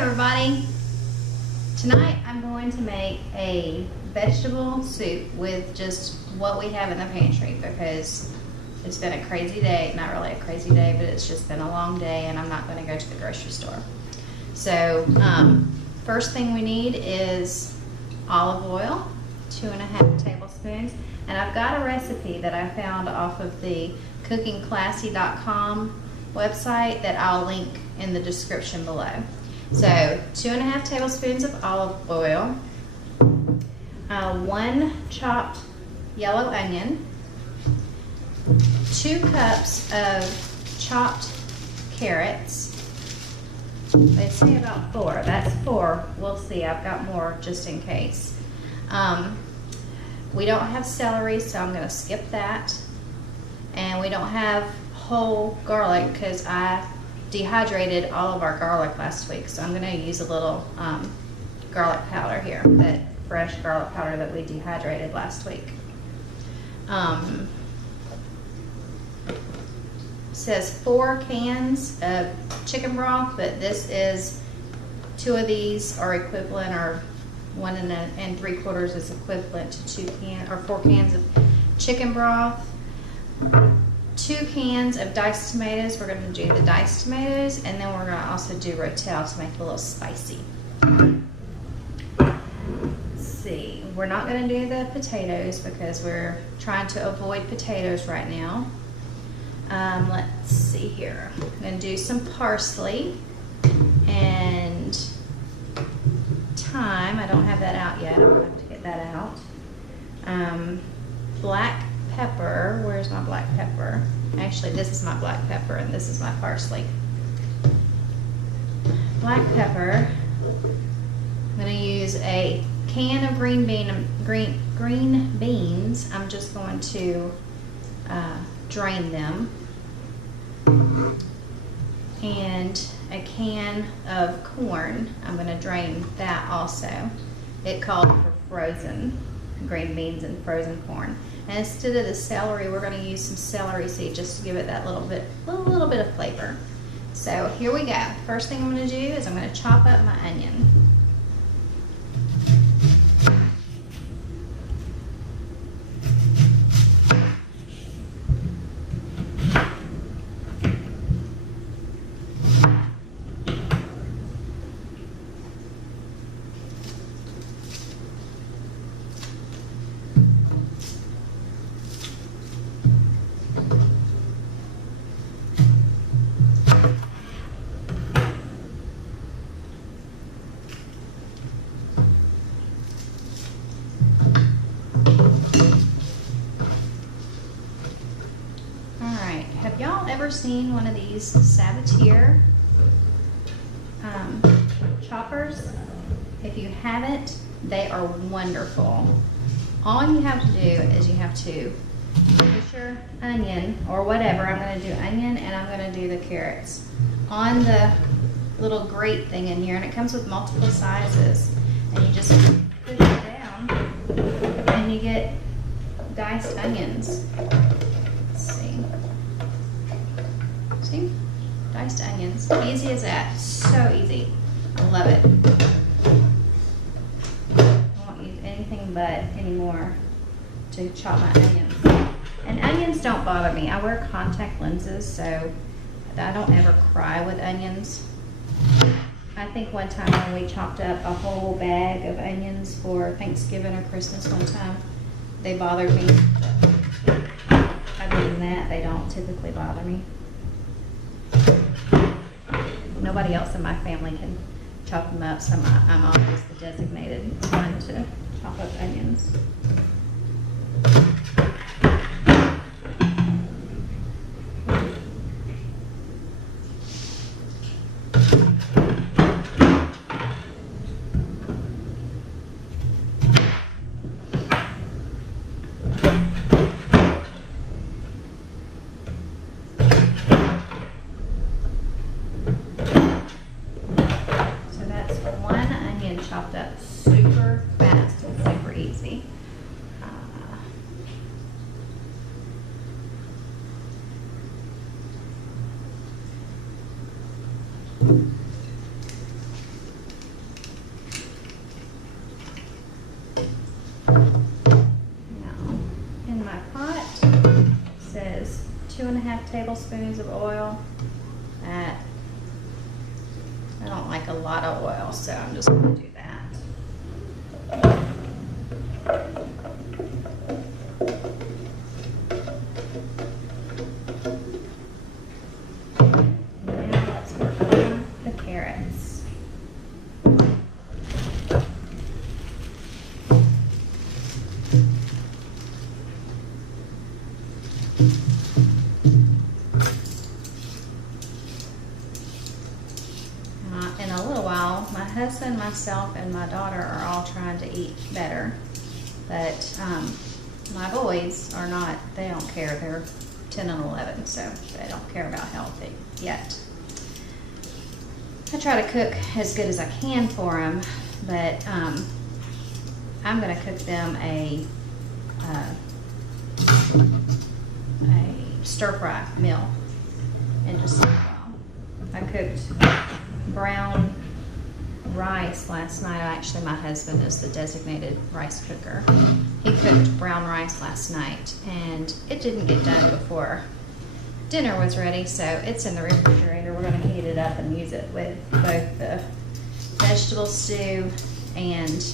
everybody. Tonight I'm going to make a vegetable soup with just what we have in the pantry because it's been a crazy day. Not really a crazy day, but it's just been a long day and I'm not going to go to the grocery store. So first thing we need is olive oil, 2.5 tablespoons. And I've got a recipe that I found off of the cookingclassy.com website that I'll link in the description below. So 2.5 tablespoons of olive oil, 1 chopped yellow onion, 2 cups of chopped carrots. They say about 4. That's 4. We'll see. I've got more just in case. We don't have celery, so I'm going to skip that. And we don't have whole garlic because I dehydrated all of our garlic last week. So I'm going to use a little garlic powder here, that fresh garlic powder that we dehydrated last week. It says 4 cans of chicken broth, but this is 2 of these are equivalent, or 1 3/4 is equivalent to 4 cans of chicken broth. 2 cans of diced tomatoes. We're going to do the diced tomatoes, and then we're going to also do rotel to make it a little spicy. Let's see. We're not going to do the potatoes because we're trying to avoid potatoes right now. Let's see here. I'm going to do some parsley and thyme. I don't have that out yet. I'm going to have to get that out. Black pepper. Where's my black pepper? Actually, this is my black pepper and this is my parsley. Black pepper. I'm going to use a can of green beans. I'm just going to drain them. And a can of corn. I'm going to drain that also. It called for frozen green beans and frozen corn. And instead of the celery, we're going to use some celery seed just to give it that little bit of flavor. So here we go. First thing I'm going to do is I'm going to chop up my onion. Y'all ever seen one of these Sabatier choppers? If you haven't, they are wonderful. All you have to do is you have to put your onion or whatever. I'm going to do onion and I'm going to do the carrots on the little grate thing in here, and it comes with multiple sizes. And you just put it down and you get diced onions. See? Diced onions. Easy as that. So easy. I love it. I won't use anything but anymore to chop my onions. And onions don't bother me. I wear contact lenses, so I don't ever cry with onions. I think one time when we chopped up a whole bag of onions for Thanksgiving or Christmas one time, they bothered me. Other than that, they don't typically bother me. Nobody else in my family can chop them up, so I'm always the designated one to chop up onions. Chopped up super fast and super easy. Now, in my pot, it says 2.5 tablespoons of oil. I don't like a lot of oil, so I'm just going to do that. Now let's work on the carrots. In a little while, my husband, myself, and my daughter are all trying to eat better, but my boys are not. They don't care. They're 10 and 11, so they don't care about healthy yet. I try to cook as good as I can for them, but I'm going to cook them a stir-fry meal in just a while. I cooked brown rice last night. Actually, my husband is the designated rice cooker. He cooked brown rice last night, and it didn't get done before dinner was ready, so it's in the refrigerator. We're going to heat it up and use it with both the vegetable stew and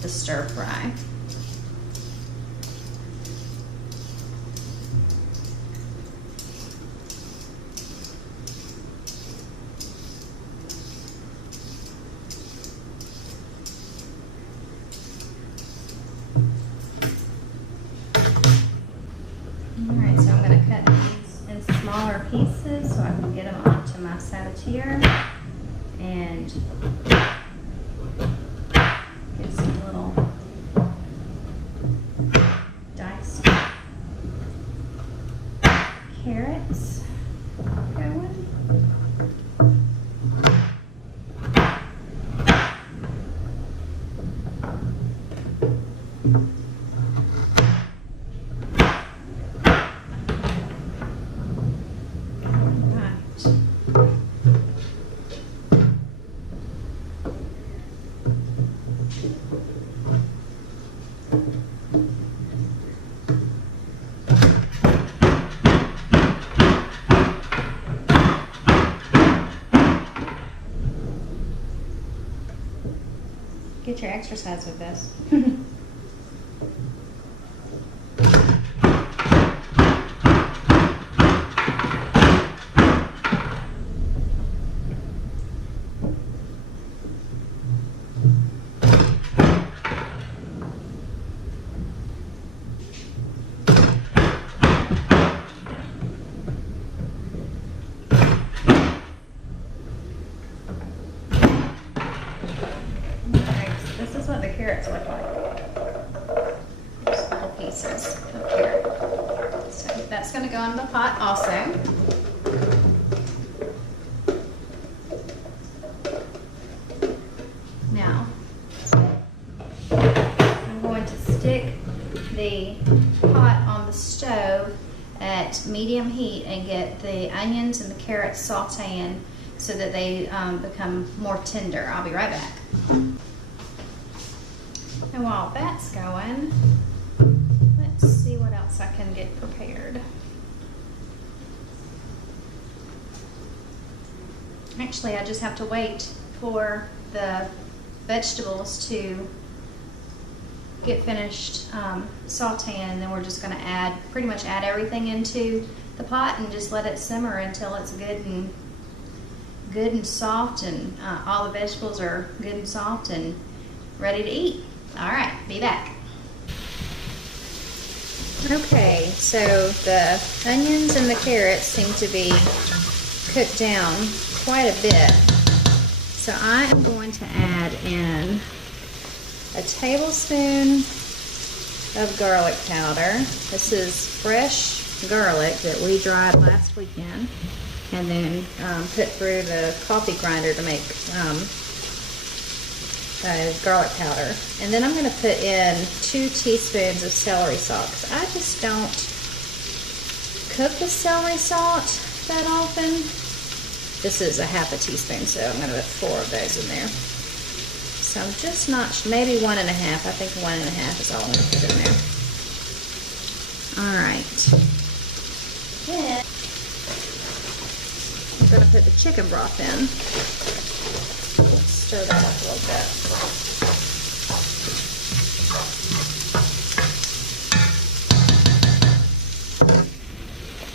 the stir fry. Alright, so I'm going to cut these in smaller pieces so I can get them onto my sabatier and get some little diced carrots going. Get your exercise with this. This is what the carrots look like. Just little pieces of carrot. So that's going to go in the pot also. Now, I'm going to stick the pot on the stove at medium heat and get the onions and the carrots sauteing so that they become more tender. I'll be right back. And while that's going, let's see what else I can get prepared. Actually, I just have to wait for the vegetables to get finished sauteing, and then we're just going to pretty much add everything into the pot and just let it simmer until it's good and soft, and all the vegetables are good and soft and ready to eat. All right, be back. Okay, so the onions and the carrots seem to be cooked down quite a bit. So I am going to add in a tablespoon of garlic powder. This is fresh garlic that we dried last weekend and then put through the coffee grinder to make garlic powder. And then I'm going to put in 2 teaspoons of celery salt, because I just don't cook with celery salt that often. This is a 1/2 teaspoon, so I'm going to put 4 of those in there. So I'm just not, maybe 1 1/2. I think 1 1/2 is all I'm gonna put in there. All right. Then I'm gonna put the chicken broth in. Let's stir that up a little bit.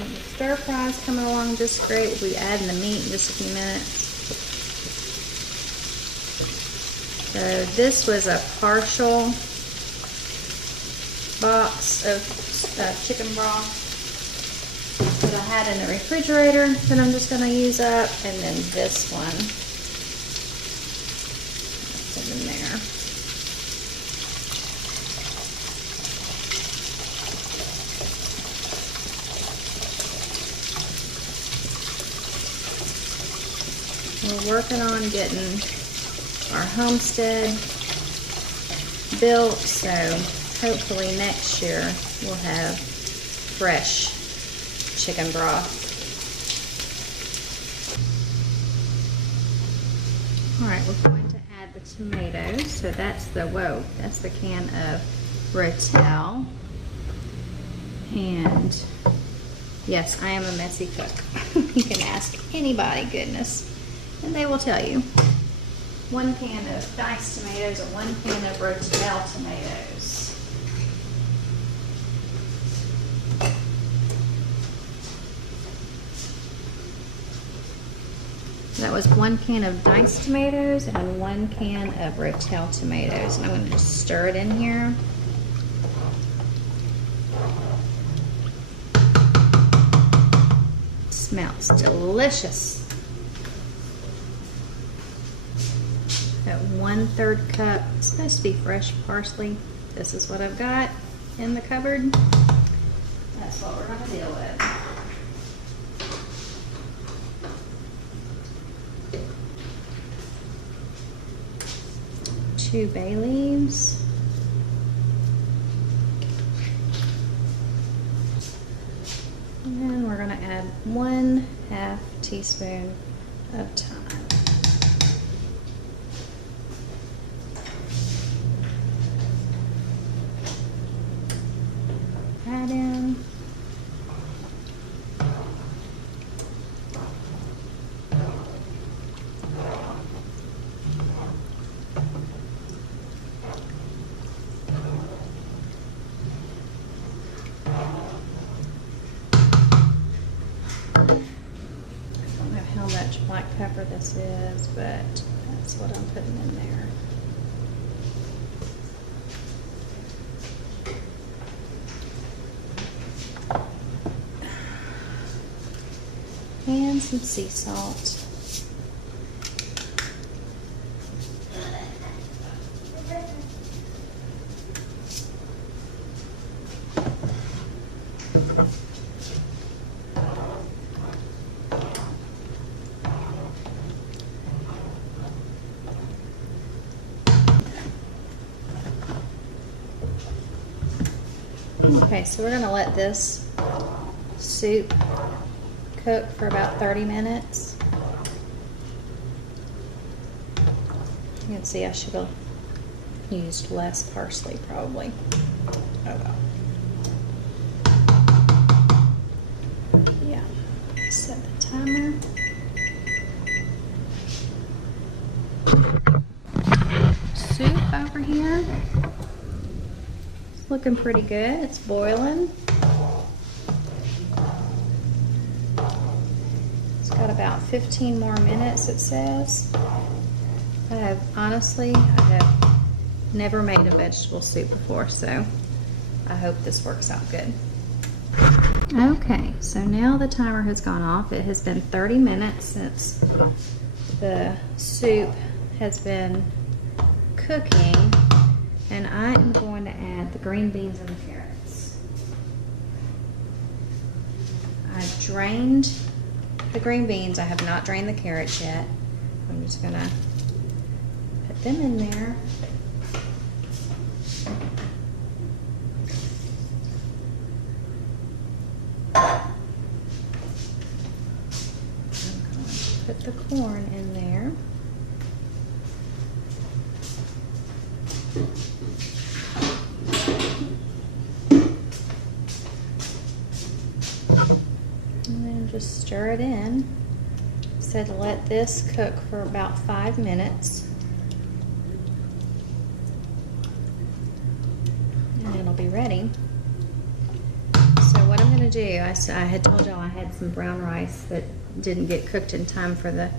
And the stir fry's coming along just great. We'll be adding the meat in just a few minutes. So this was a partial box of chicken broth that I had in the refrigerator that I'm just going to use up, and then this one, put in there. We're working on getting our homestead built, so hopefully next year we'll have fresh chicken broth. All right, we're going to add the tomatoes. So that's the can of Rotel. And yes, I am a messy cook. You can ask anybody, goodness, and they will tell you. 1 can of diced tomatoes and 1 can of Rotel tomatoes. That was 1 can of diced tomatoes and 1 can of Rotel tomatoes. And I'm going to just stir it in here. It smells delicious. Got 1/3 cup. It's supposed to be fresh parsley. This is what I've got in the cupboard. That's what we're going to deal with. 2 bay leaves. And then we're going to add 1/2 teaspoon of thyme. Add in. How much black pepper this is, but that's what I'm putting in there. And some sea salt. Okay, so we're going to let this soup cook for about 30 minutes. You can see I should have used less parsley probably. Oh well. Yeah, set the timer. Soup over here. Looking pretty good. It's boiling. It's got about 15 more minutes, it says. I have never made a vegetable soup before, so I hope this works out good. Okay, so now the timer has gone off. It has been 30 minutes since the soup has been cooking. And I am going to add the green beans and the carrots. I've drained the green beans. I have not drained the carrots yet. I'm just going to put them in there. I'm going to put the corn in there. And then just stir it in. Said to let this cook for about 5 minutes. And it'll be ready. So what I'm gonna do, I had told y'all I had some brown rice that didn't get cooked in time for the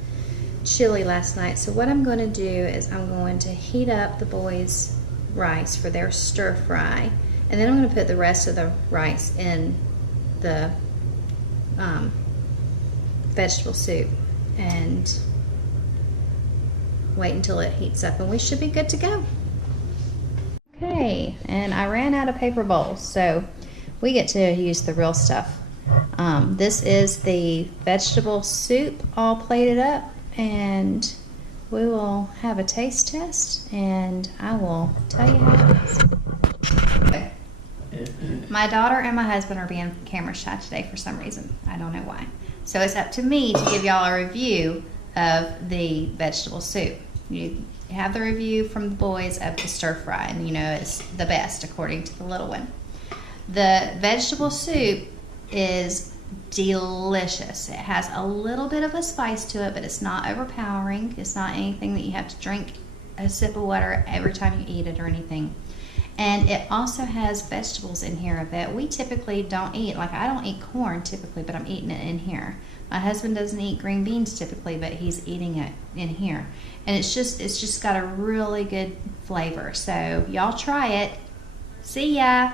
chili last night. So what I'm gonna do is I'm going to heat up the boys' rice for their stir fry. And then I'm gonna put the rest of the rice in the vegetable soup and wait until it heats up, and we should be good to go. Okay, and I ran out of paper bowls, so we get to use the real stuff. This is the vegetable soup all plated up, and we will have a taste test, and I will tell you how it is. My daughter and my husband are being camera shy today for some reason. I don't know why. So it's up to me to give y'all a review of the vegetable soup. You have the review from the boys of the stir fry, and you know it's the best according to the little one. The vegetable soup is delicious. It has a little bit of a spice to it, but it's not overpowering. It's not anything that you have to drink a sip of water every time you eat it or anything. And it also has vegetables in here that we typically don't eat. Like, I don't eat corn typically, but I'm eating it in here. My husband doesn't eat green beans typically, but he's eating it in here. And it's just got a really good flavor. So y'all try it. See ya.